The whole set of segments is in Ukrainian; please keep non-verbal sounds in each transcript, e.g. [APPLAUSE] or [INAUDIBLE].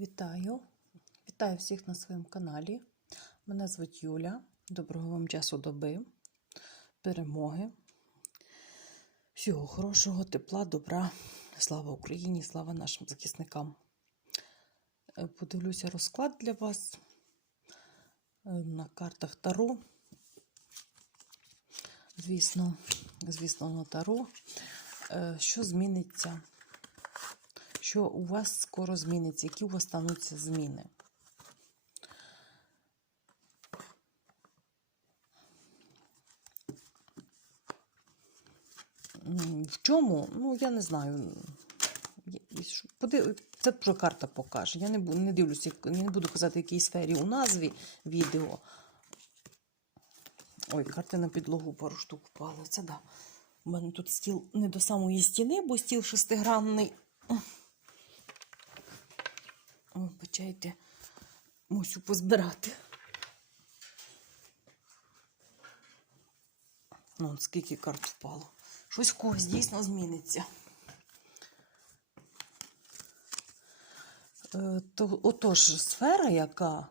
Вітаю! Вітаю всіх на своєму каналі. Мене звуть Юля. Доброго вам часу доби, перемоги. Всього хорошого, тепла, добра. Слава Україні, слава нашим захисникам. Е, Подивлюся розклад для вас е, на картах Таро. Звісно, звісно, на Таро. Е, Що зміниться? Що у вас скоро зміниться, які у вас стануться зміни. В чому? Ну, я не знаю. Це вже карта покаже. Я не, не дивлюся, не буду казати, в якій сфері у назві відео. Ой, карти на підлогу пару штук впали. Це да. У мене тут стіл не до самої стіни, бо стіл шестигранний. Вибачайте, мусю позбирати. Ну, скільки карт впало. Щось когось дійсно зміниться. Е, То, отож, сфера, яка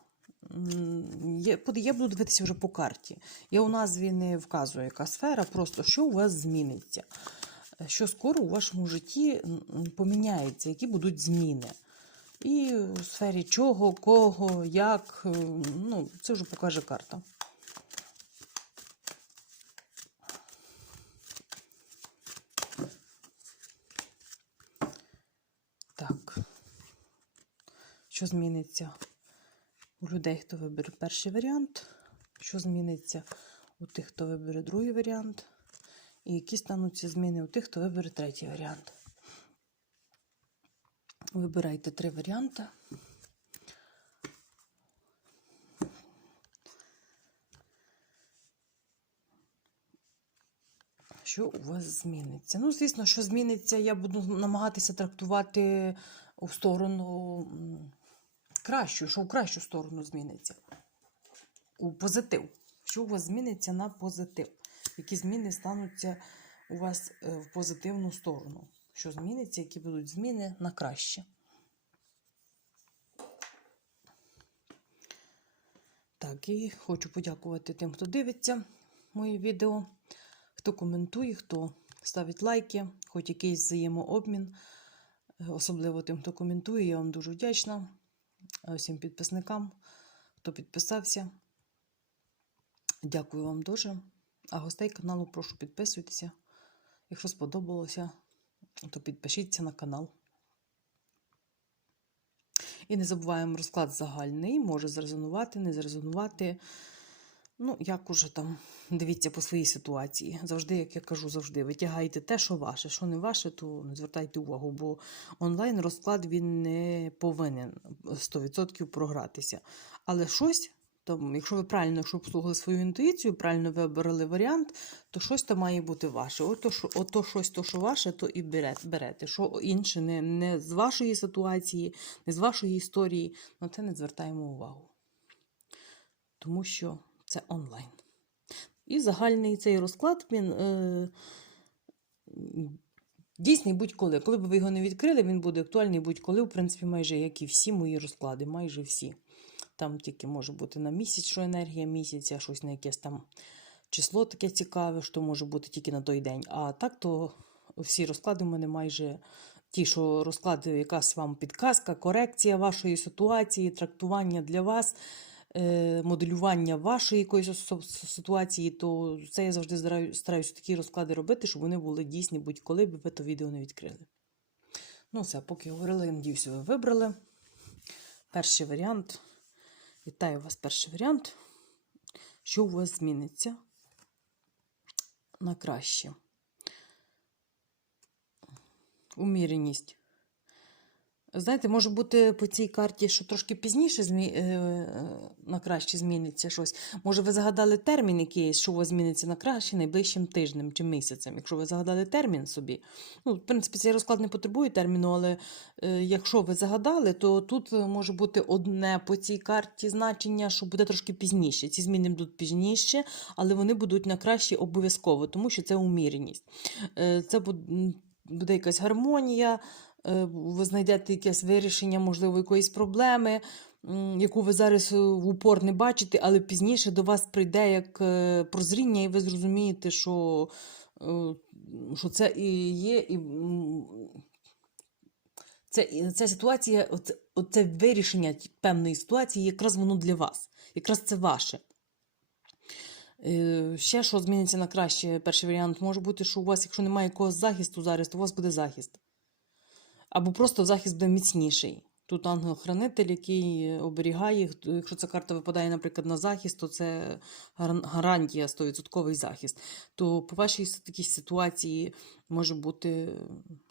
под- я буду дивитися вже по карті. Я у назві не вказую, яка сфера, просто що у вас зміниться. Е, Що скоро у вашому житті поміняється, які будуть зміни. І у сфері чого, кого, як, е, ну, це вже покаже карта. Так. Що зміниться у людей, хто вибере перший варіант? Що зміниться у тих, хто вибере другий варіант? І які стануться зміни у тих, хто вибере третій варіант? Вибирайте три варіанти. Що у вас зміниться? Ну, звісно, що зміниться, я буду намагатися трактувати у сторону кращу, що у кращу сторону зміниться. У позитив. Що у вас зміниться на позитив? Які зміни стануться у вас е, в позитивну сторону? Що зміниться, які будуть зміни на краще? Так, і хочу подякувати тим, хто дивиться мої відео, хто коментує, хто ставить лайки, хоч якийсь взаємообмін. Особливо тим, хто коментує, я вам дуже вдячна. Всім підписникам, хто підписався. Дякую вам дуже. А гостей каналу прошу підписуйтеся. Якщо сподобалося, то підпишіться на канал. І не забуваємо розклад загальний, може зрезонувати, не зрезонувати. Ну, як уже там, дивіться по своїй ситуації. Завжди, як я кажу, завжди витягайте те, що ваше. Що не ваше, то не звертайте увагу, бо онлайн розклад він не повинен 100% програтися. Але щось, там, якщо ви правильно якщо обслугали свою інтуїцію, правильно вибрали варіант, то щось там має бути ваше. Ото, що, ото щось, то, що ваше, то і берете. Що інше не, не з вашої ситуації, не з вашої історії, на це не звертаємо увагу. Тому що це онлайн. І загальний цей розклад він е, дійсний будь-коли. Коли б ви його не відкрили, він буде актуальний будь-коли, в принципі, майже як і всі мої розклади, майже всі. Там тільки може бути на місяць, що енергія місяця, щось на якесь там число таке цікаве, що може бути тільки на той день. А так то всі розклади в мене майже ті, що розклади, якась вам підказка, корекція вашої ситуації, трактування для вас, е, моделювання вашої якоїсь ситуації, то це я завжди стараюся такі розклади робити, щоб вони були дійсні будь-коли б ви то відео не відкрили. Ну, все, поки говорила, я надіюся, ви вибрали. Перший варіант. Вітаю вас, перший варіант. Що у вас зміниться на краще? Уміреність. Знаєте, може бути по цій карті, що трошки пізніше змі... е, на краще зміниться щось. Може, ви загадали термін якийсь, що у вас зміниться на краще найближчим тижнем чи місяцем. Якщо ви загадали термін собі. Ну, в принципі, цей розклад не потребує терміну, але е, якщо ви загадали, то тут може бути одне по цій карті значення, що буде трошки пізніше. Ці зміни будуть пізніше, але вони будуть на краще обов'язково, тому що це уміреність. Е, це буде якась гармонія ви знайдете якесь вирішення, можливо, якоїсь проблеми, яку ви зараз е, в упор не бачите, але пізніше до вас прийде як е, прозріння, і ви зрозумієте, що, е, що це і є, і це, ця ситуація, оце, оце вирішення певної ситуації, якраз воно для вас, якраз це ваше. Е, Ще що зміниться на краще, перший варіант може бути, що у вас, якщо немає якогось захисту зараз, то у вас буде захист. Або просто захист буде міцніший. Тут ангел-хранитель, який е, оберігає. Хто- Якщо ця карта випадає, наприклад, на захист, то це гарантія 100% захист. То по вашій такій ситуації може бути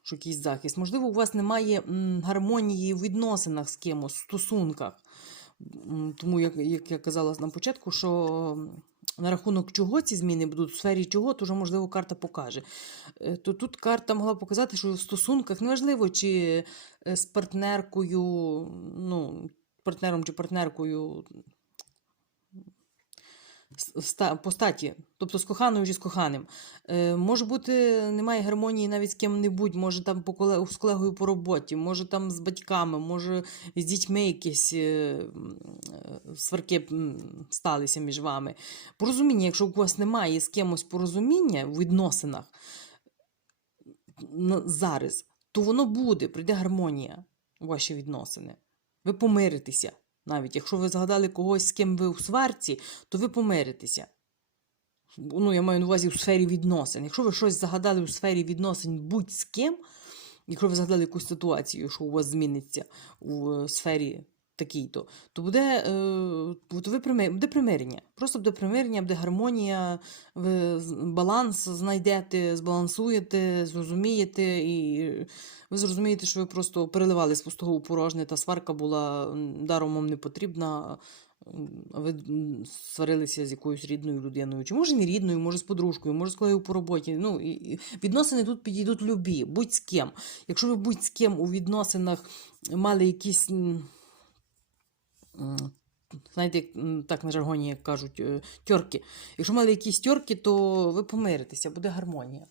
що якийсь захист. Можливо, у вас немає гармонії в відносинах з кимось, в стосунках. Тому, як, як я казала на початку, що на рахунок чого ці зміни будуть, в сфері чого, то вже, можливо, карта покаже. Е, То тут карта могла показати, що в стосунках неважливо, чи е, з партнеркою, ну, партнером чи партнеркою по статі, тобто з коханою чи з коханим. Е, може бути, немає гармонії навіть з ким-небудь, може там по коле- з колегою по роботі, може там з батьками, може з дітьми якісь е, е, сварки сталися між вами. Порозуміння, якщо у вас немає з кимось порозуміння в відносинах зараз, то воно буде, прийде гармонія у ваші відносини. Ви помиритеся. Навіть якщо ви згадали когось, з ким ви у сварці, то ви помиритеся. Ну, я маю на увазі у сфері відносин. Якщо ви щось загадали у сфері відносин будь з ким, якщо ви згадали якусь ситуацію, що у вас зміниться у е, сфері такій-то, то буде, е, буде примирення. Просто буде примирення, буде гармонія, ви баланс знайдете, збалансуєте, зрозумієте, і ви зрозумієте, що ви просто переливали з пустого у порожне, та сварка була даром вам не потрібна. А ви сварилися з якоюсь рідною людиною, чи може не рідною, може з подружкою, може з колегою по роботі. Ну, і відносини тут підійдуть любі, будь з ким. Якщо ви будь з ким у відносинах мали якісь. Знаєте, так на жаргоні як кажуть, е, тьорки. Якщо мали якісь тьорки, то ви помиритеся, буде гармонія.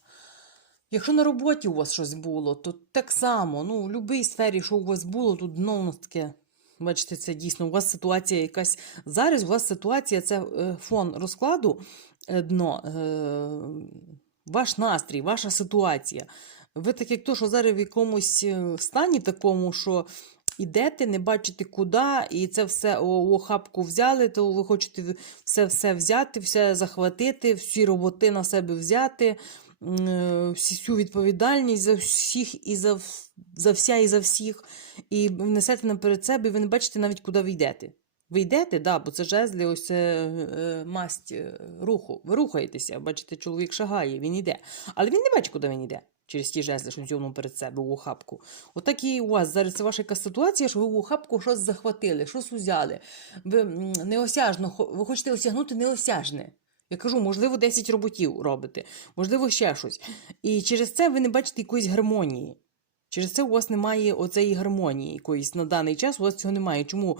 Якщо на роботі у вас щось було, то так само, ну, в будь-якій сфері, що у вас було, тут знову таке. Бачите, це дійсно у вас ситуація якась. Зараз у вас ситуація це е, фон розкладу е, дно, ваш настрій, ваша ситуація. Ви так як то, що зараз в якомусь стані такому, що ідете, не бачите куди, і це все у охапку взяли, то ви хочете все все взяти, все захватити, всі роботи на себе взяти, е, всю відповідальність за всіх і за, за вся і за всіх. І несете наперед себе, і ви не бачите навіть, куди ви йдете. Ви йдете, да, бо це жезлі, ось це е, масть е, руху. Ви рухаєтеся, бачите, чоловік шагає, він йде. Але він не бачить, куди він йде. Через ті жезли, що зьомнув перед себе у охапку. Отак і у вас зараз це ваша якась ситуація, що ви у охапку щось захватили, щось узяли. Ви неосяжно, ви хочете осягнути неосяжне. Я кажу, можливо, 10 роботів робите, можливо, ще щось. І через це ви не бачите якоїсь гармонії. Через це у вас немає оцеї гармонії якоїсь на даний час, у вас цього немає. Чому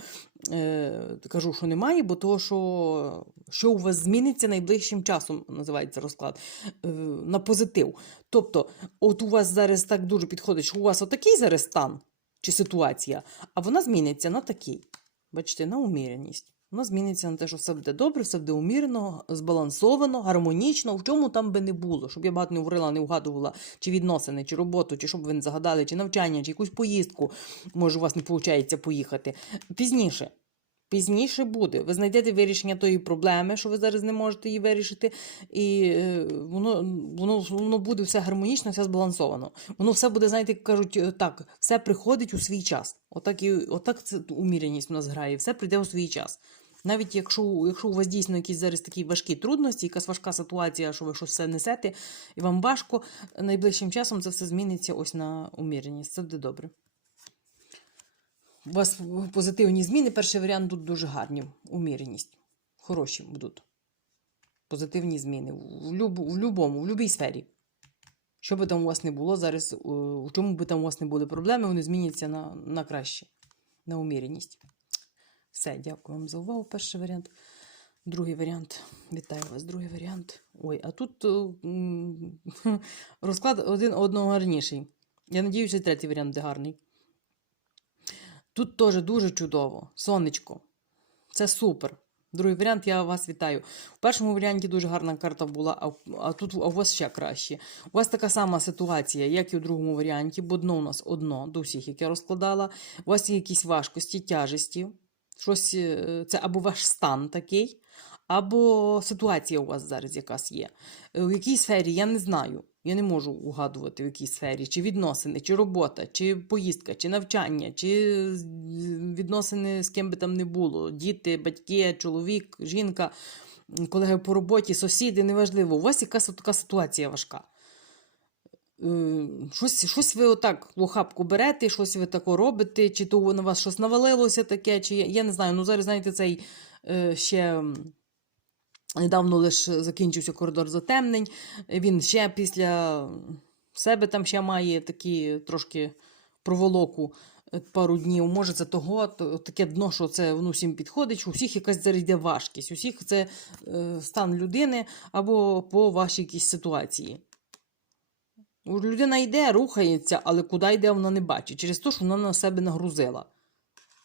кажу, що немає? Бо то, що, що у вас зміниться найближчим часом, називається розклад, е, на позитив. Тобто, от у вас зараз так дуже підходить, що у вас отакий зараз стан чи ситуація, а вона зміниться на такий. Бачите, на уміреність. Вона зміниться на те, що все буде добре, все буде умірено, збалансовано, гармонічно, в чому там би не було, щоб я багато не говорила, не вгадувала, чи відносини, чи роботу, чи щоб ви не загадали, чи навчання, чи якусь поїздку. Може, у вас не виходить поїхати. Пізніше. Пізніше буде. Ви знайдете вирішення тої проблеми, що ви зараз не можете її вирішити, і е, воно, воно, воно буде все гармонічно, все збалансовано. Воно все буде, знаєте, кажуть, е, так, все приходить у свій час. Отак, і, отак це уміряність у нас грає, все прийде у свій час. Навіть якщо, якщо у вас дійсно якісь зараз такі важкі трудності, якась важка ситуація, що ви щось все несете, і вам важко, найближчим часом це все зміниться ось на уміреність. Це буде добре. У вас позитивні зміни. Перший варіант тут дуже гарні. Уміреність. Хороші будуть. Позитивні зміни. В, любу, в любому, в будь-якій сфері. Що би там у вас не було зараз, е, у чому би там у вас не були проблеми, вони зміняться на, на краще, на уміреність. Все, дякую вам за увагу. Перший варіант. Другий варіант. Вітаю вас, другий варіант. Ой, а тут е, [LAUGHS] розклад один одного гарніший. Я надіюся, третій варіант буде гарний. Тут теж дуже чудово. Сонечко. Це супер. Другий варіант, я вас вітаю. У першому варіанті дуже гарна карта була, а, а тут а у вас ще краще. У вас така сама ситуація, як і у другому варіанті, бо дно у нас одно до всіх, як я розкладала. У вас є якісь важкості, тяжесті. Щось, е, це або ваш стан такий, або ситуація у вас зараз якась є. Е, В якій сфері я не знаю. Я не можу угадувати, в якій сфері, чи відносини, чи робота, чи поїздка, чи навчання, чи відносини з ким би там не було. Діти, батьки, чоловік, жінка, колеги по роботі, сусіди, неважливо. У вас якась така ситуація важка. Щось, щось ви отак лохапку берете, щось ви тако робите, чи то на вас щось навалилося таке, чи я, я не знаю. Ну зараз, знаєте, цей е, ще. Недавно лише закінчився коридор затемнень. Він ще після себе там ще має такі трошки проволоку е, пару днів. Може, це того, то, таке дно, що це воно всім підходить, що у всіх якась зараз йде важкість, у всіх це е, стан людини або по вашій якійсь ситуації. Людина йде, рухається, але куди йде, вона не бачить. Через те, що вона на себе нагрузила.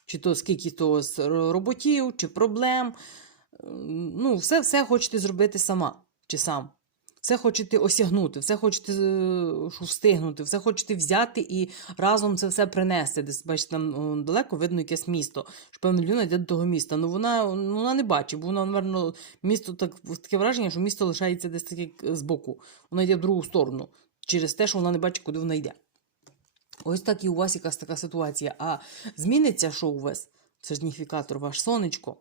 Чи то скільки то роботів, чи проблем. Ну, все, все хочете зробити сама чи сам. Все хочете осягнути, все хочете е, встигнути, все хочете взяти і разом це все принести. Десь, бачите, там далеко видно якесь місто. Що певна людина йде до того міста. Ну вона, ну, вона не бачить, бо вона, напевно, місто так таке враження, що місто лишається десь таке збоку. Вона йде в другу сторону через те, що вона не бачить, куди вона йде. Ось так і у вас якась така ситуація. А зміниться, що у вас? Це ж зніфікатор, ваш сонечко.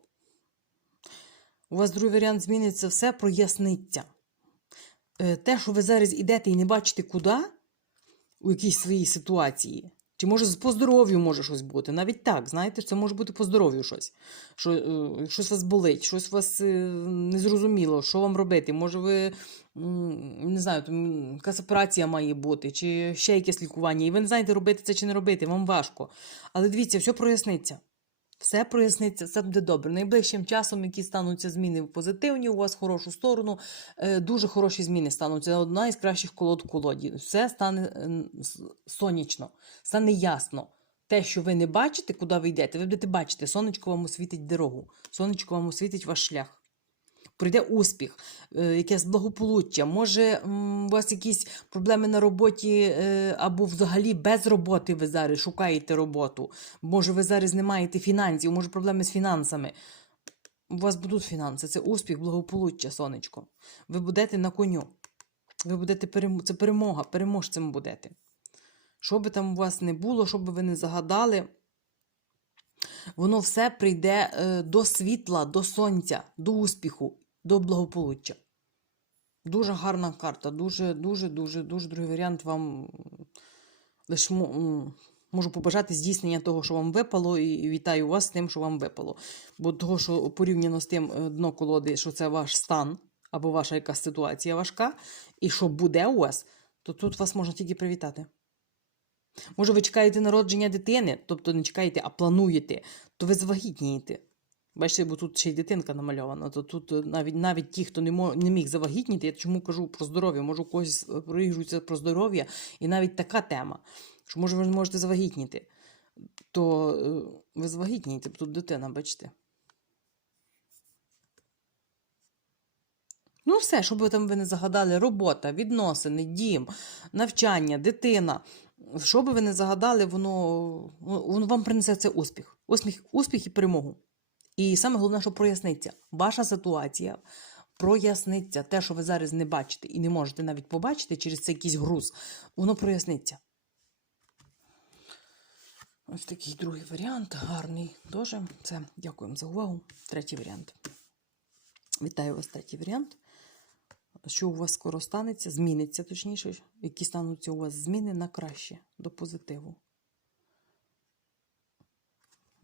У вас другий варіант зміниться, все проясниться. Е, Те, що ви зараз ідете і не бачите куди у якійсь своїй ситуації. Чи може по здоров'ю може щось бути? Навіть так, знаєте, це може бути по здоров'ю щось. Що, е, щось вас болить, щось вас е, незрозуміло, що вам робити. Може, ви не знаю, якась операція має бути, чи ще якесь лікування, і ви не знаєте, робити це чи не робити, вам важко. Але дивіться, все проясниться. Все проясниться, все буде добре. Найближчим часом, які стануться зміни позитивні, у вас хорошу сторону, е, дуже хороші зміни стануться. Одна із кращих колод в колоді. Все стане сонячно, стане ясно. Те, що ви не бачите, куди ви йдете, ви будете бачити, сонечко вам освітить дорогу, сонечко вам освітить ваш шлях. Прийде успіх, е, якесь благополуччя, може у вас якісь проблеми на роботі, е, або взагалі без роботи ви зараз шукаєте роботу. Може, ви зараз не маєте фінансів, може проблеми з фінансами. У вас будуть фінанси, це успіх, благополуччя, сонечко. Ви будете на коню. Ви будете перем... Це перемога, переможцем будете. Що би там у вас не було, що би ви не загадали, воно все прийде е, до світла, до сонця, до успіху, до благополуччя. Дуже гарна карта, дуже, дуже, другий варіант вам лише можу побажати здійснення того, що вам випало, і вітаю вас з тим, що вам випало. Бо того, що порівняно з тим е, дно колоди, що це ваш стан або ваша якась ситуація важка, і що буде у вас, то тут вас можна тільки привітати. Може, ви чекаєте народження дитини, тобто не чекаєте, а плануєте, то ви завагітнієте. Бачите, бо тут ще й дитинка намальована, то тут е, навіть навіть ті, хто не, мо, не міг завагітніти, я чому кажу про здоров'я, може у когось е, проігрується про здоров'я, і навіть така тема, що може ви можете завагітніти, то е, ви завагітнієте, тут дитина, бачите. Ну, все, що би там ви не загадали, робота, відносини, дім, навчання, дитина. Що би ви не загадали, воно, воно вам принесе це успіх. Успіх, успіх і перемогу. І саме головне, що проясниться. Ваша ситуація проясниться. Те, що ви зараз не бачите і не можете навіть побачити через це якийсь груз, воно проясниться. Ось такий другий варіант, гарний. Дуже. Це дякуємо за увагу. Третій варіант. Вітаю вас, третій варіант. Що у вас скоро станеться, зміниться, точніше, які стануться у вас зміни на краще, до позитиву.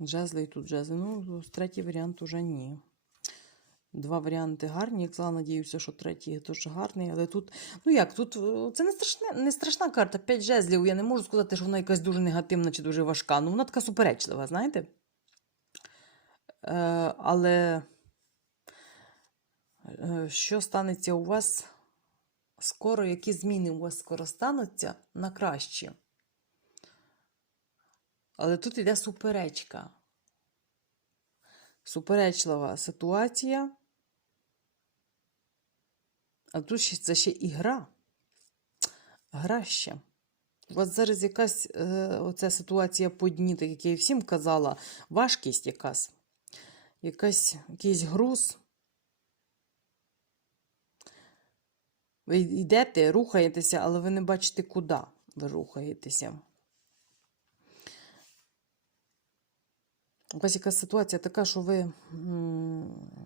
Джезли і тут джезли. Ну, третій варіант уже ні. Два варіанти гарні. Як сказала, надіюся, що третій теж гарний. Але тут, ну як, тут е, це не страшна, не страшна карта. П'ять жезлів. Я не можу сказати, що вона якась дуже негативна чи дуже важка. Ну, вона така суперечлива, знаєте? Е, але е, що станеться у вас скоро, які зміни у вас скоро стануться на краще? Але тут йде суперечка. Суперечлива ситуація. А тут ще це ще і гра. Гра ще. У вас зараз якась е, оця ситуація по дні, так як я і всім казала, важкість якась, якась, якийсь груз. Ви йдете, рухаєтеся, але ви не бачите, куди ви рухаєтеся. Якась якась ситуація така, що ви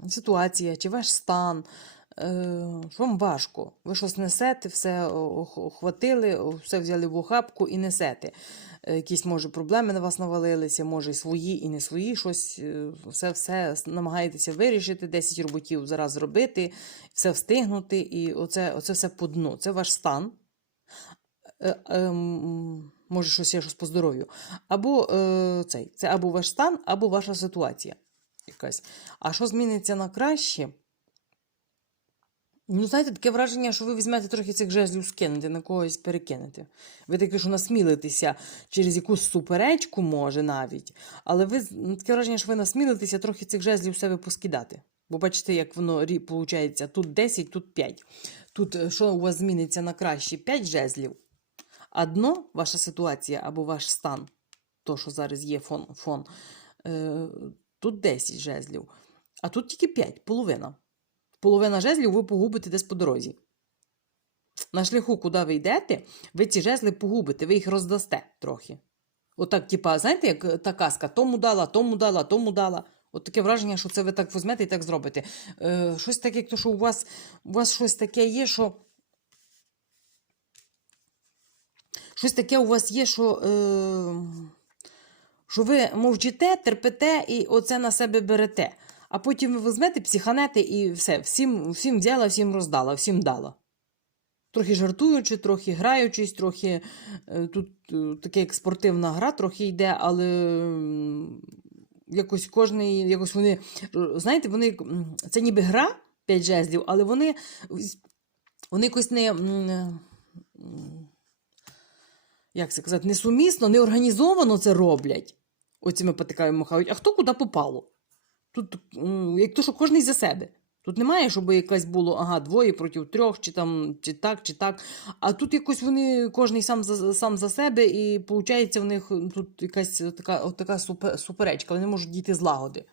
ситуація чи ваш стан, е, що вам важко. Ви щось несете, все охватили, все взяли в охапку і несете. Е, Якісь, може, проблеми на вас навалилися, може, і свої, і не свої, щось, е, все, все намагаєтеся вирішити, 10 роботів зараз зробити, все встигнути, і оце, оце все по дну. Це ваш стан. Може, щось є щось по здоров'ю. Або е, цей, це або ваш стан, або ваша ситуація якась. А що зміниться на краще? Ну, знаєте, таке враження, що ви візьмете трохи цих жезлів, скинете, на когось перекинете. Ви таке, що насмілитеся через якусь суперечку, може навіть. Але ви ну, таке враження, що ви насмілитеся трохи цих жезлів в себе поскидати. Бо бачите, як воно виходить, тут 10, тут 5. Тут е, що у вас зміниться на краще? 5 жезлів. А дно, ваша ситуація або ваш стан, то, що зараз є фон, фон е, тут 10 жезлів. А тут тільки 5, половина. Половина жезлів ви погубите десь по дорозі. На шляху, куди ви йдете, ви ці жезли погубите, ви їх роздасте трохи. Отак, типа, знаєте, як е, та казка, тому дала, тому дала, тому дала. От таке враження, що це ви так візьмете і так зробите. Е, щось таке, як то, що у вас, у вас щось таке є, що. Щось таке у вас є, що. Е, що ви мовчите, терпите і оце на себе берете. А потім ви візьмете, психанете і все, всім, всім взяла, всім роздала, всім дала. Трохи жартуючи, трохи граючись, трохи е, тут е, таке як спортивна гра трохи йде, але якось кожний, якось вони, е, знаєте, вони, це ніби гра, п'ять жезлів, але вони, вони якось не. Як це казати, несумісно, неорганізовано це роблять. Оціми патиками махають. А хто куди попало? Тут, як то, що кожен за себе. Тут немає, щоб якась було ага, двоє проти трьох, чи там, чи так, чи так. А тут якось вони кожен сам за сам за себе, і виходить, в них тут якась така, от така суперечка, вони можуть дійти злагоди.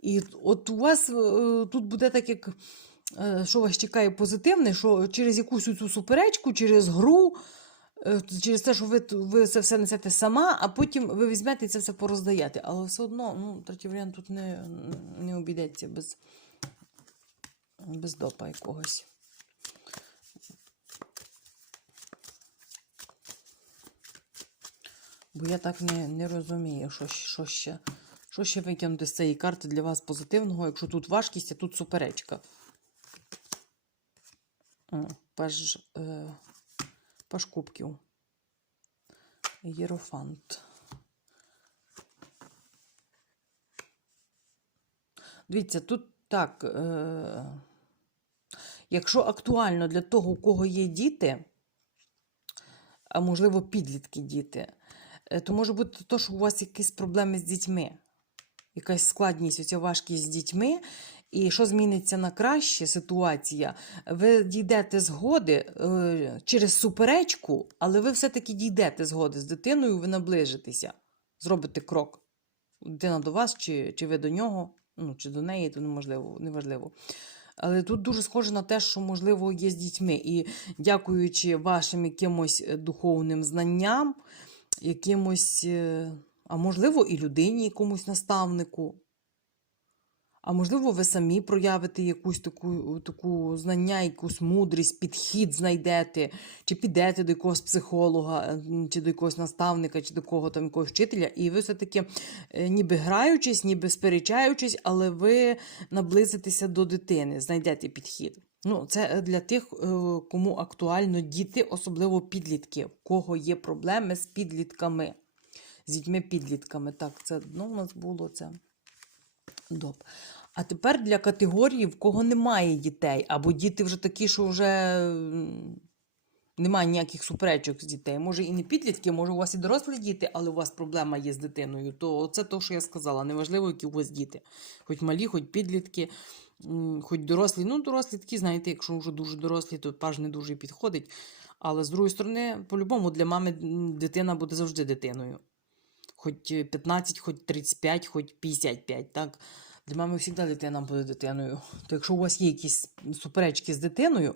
І от у вас е, тут буде так, як е, що вас чекає позитивне, що через якусь цю суперечку, через гру, через те, що ви, ви це все несете сама, а потім ви візьмете і це все пороздаєте. Але все одно, ну, третій варіант тут не, не обійдеться без, без допа якогось. Бо я так не, не розумію, що, що, ще, що ще витягнути з цієї карти для вас позитивного, якщо тут важкість, а тут суперечка. Паж, е, паж кубків. Єрофант. Дивіться, тут так. Е, якщо актуально для того, у кого є діти, а можливо підлітки діти, е, то може бути то, що у вас якісь проблеми з дітьми, якась складність, оця важкість з дітьми. І що зміниться на краще ситуація? Ви дійдете згоди е, через суперечку, але ви все-таки дійдете згоди з дитиною, ви наближитеся, зробите крок. Дитина до вас, чи, чи ви до нього, ну, чи до неї, то неможливо, неважливо. Але тут дуже схоже на те, що, можливо, є з дітьми. І дякуючи вашим якимось духовним знанням, якимось, е, а можливо, і людині, якомусь наставнику. А можливо, ви самі проявите якусь таку, таку знання, якусь мудрість, підхід знайдете, чи підете до якогось психолога, е, чи до якогось наставника, чи до кого там якогось вчителя, і ви все-таки, е, ніби граючись, ніби сперечаючись, але ви наблизитеся до дитини, знайдете підхід. Ну, це для тих, е, кому актуально діти, особливо підлітки, в кого є проблеми з підлітками, з дітьми-підлітками. Так, це ну, у нас було це. Доб. А тепер для категорії, в кого немає дітей, або діти вже такі, що вже Немає ніяких суперечок з дітей. Може, і не підлітки, може, у вас і дорослі діти, але у вас проблема є з дитиною. То це те, що я сказала. Неважливо, які у вас діти. Хоч малі, хоч підлітки, хоч дорослі. Ну, дорослі такі, знаєте, якщо вже дуже дорослі, то паж не дуже підходить. Але з другої сторони, по-любому, для мами дитина буде завжди дитиною. Хоч 15, хоч 35, хоч 55, так? Для мами завжди дитина буде дитиною. То якщо у вас є якісь суперечки з дитиною,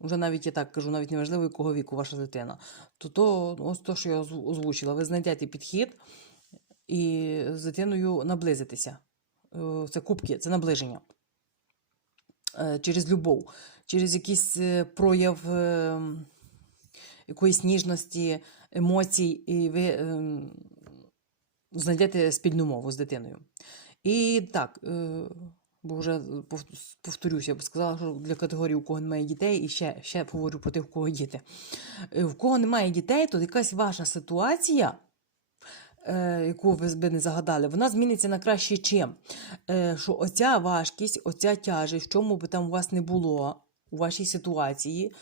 вже навіть я так кажу, навіть неважливо, якого віку ваша дитина, то то ось то, що я озвучила, ви знайдете підхід і з дитиною наблизитеся. Е, Це кубки, це наближення. Е, Через любов, через якийсь е, прояв е, якоїсь ніжності, емоцій, і ви е, знайдете спільну мову з дитиною. І так, е, бо вже пов- повторюся, я б сказала, що для категорії, у кого немає дітей, і ще, ще говорю про тих, у кого діти. Е, В кого немає дітей, то якась ваша ситуація, е, яку ви би не загадали, вона зміниться на краще чим. Що оця важкість, оця тяжесть, в чому би там у вас не було у вашій ситуації,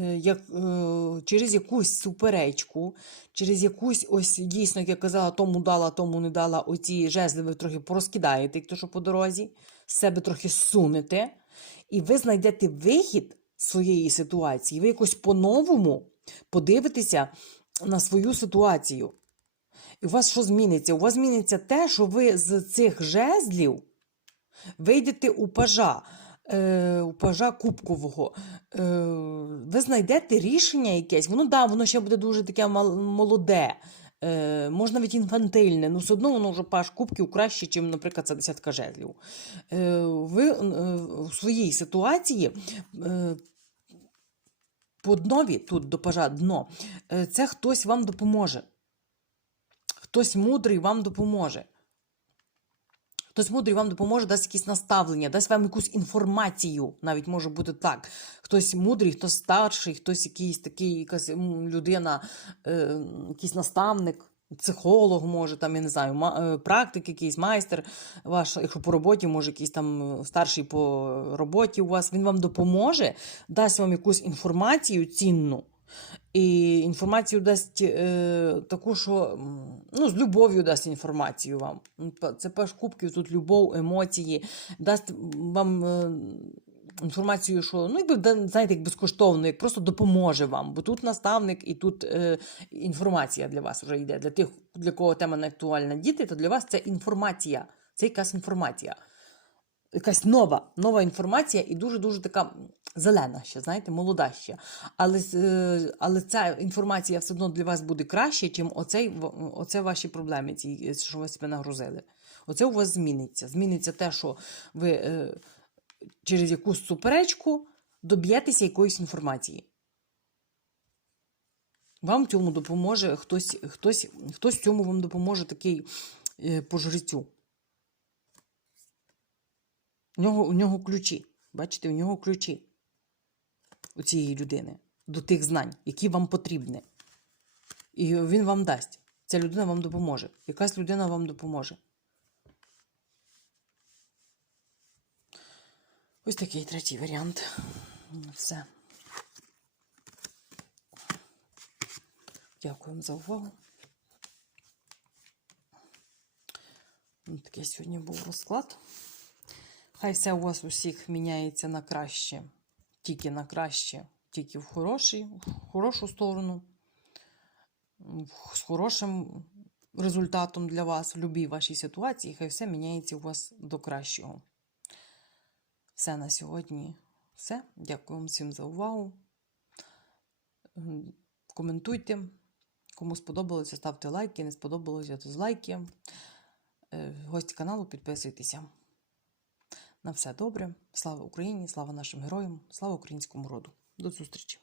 як, е, через якусь суперечку, через якусь ось дійсно, як я казала, тому дала, тому не дала, оці жезли ви трохи порозкидаєте, як то що по дорозі, себе трохи сунете, і ви знайдете вихід своєї ситуації. Ви якось по-новому подивитеся на свою ситуацію. І у вас що зміниться? У вас зміниться те, що ви з цих жезлів вийдете у пажа, е, у пажа кубкового. Е, ви знайдете рішення якесь. Воно да, воно ще буде дуже таке молоде. Е, може навіть інфантильне, ну все одно воно вже паш кубків краще, ніж, наприклад, ця десятка жезлів. Ви у своїй ситуації по днові, тут до пажа дно, це хтось вам допоможе. Хтось мудрий вам допоможе. Хтось мудрий вам допоможе, дасть якісь наставлення, дасть вам якусь інформацію. Навіть може бути так. Хтось мудрий, хтось старший, хтось якийсь такий, якась людина, е, якийсь наставник, психолог, може, там, я не знаю, ма- е, практик, якийсь майстер ваш, якщо по роботі, може, якийсь там е, старший по роботі у вас, він вам допоможе, дасть вам якусь інформацію цінну. І інформацію дасть е, таку, що ну, з любов'ю дасть інформацію вам. Це паш кубків, тут любов, емоції, дасть вам е, інформацію, що ну, якби знаєте, як безкоштовно, як просто допоможе вам. Бо тут наставник і тут е, інформація для вас вже йде. Для тих, для кого тема не актуальна діти, то для вас це інформація. Це якась інформація якась нова, нова інформація і дуже-дуже така зелена ще, знаєте, молода ще. Але, е, але ця інформація все одно для вас буде краще, ніж оцей, оце ваші проблеми, ці, що ви себе нагрузили. Оце у вас зміниться. Зміниться те, що ви е, через якусь суперечку доб'єтеся якоїсь інформації. Вам в цьому допоможе хтось, хтось, хтось в цьому вам допоможе такий е, по. У нього, у нього ключі. Бачите, у нього ключі у цієї людини до тих знань, які вам потрібні. І він вам дасть. Ця людина вам допоможе. Якась людина вам допоможе. Ось такий третій варіант. Все. Дякуємо за увагу. Такий сьогодні був розклад. Хай все у вас усіх міняється на краще, тільки на краще, тільки в хороший, в хорошу сторону, з хорошим результатом для вас в будь-якій вашій ситуації. Хай все міняється у вас до кращого. Все на сьогодні. Все. Дякую вам всім за увагу. Коментуйте. Кому сподобалося, ставте лайки. Не сподобалося, то з лайки. Е, Гості каналу, підписуйтеся. На все добре. Слава Україні, слава нашим героям, слава українському роду. До зустрічі!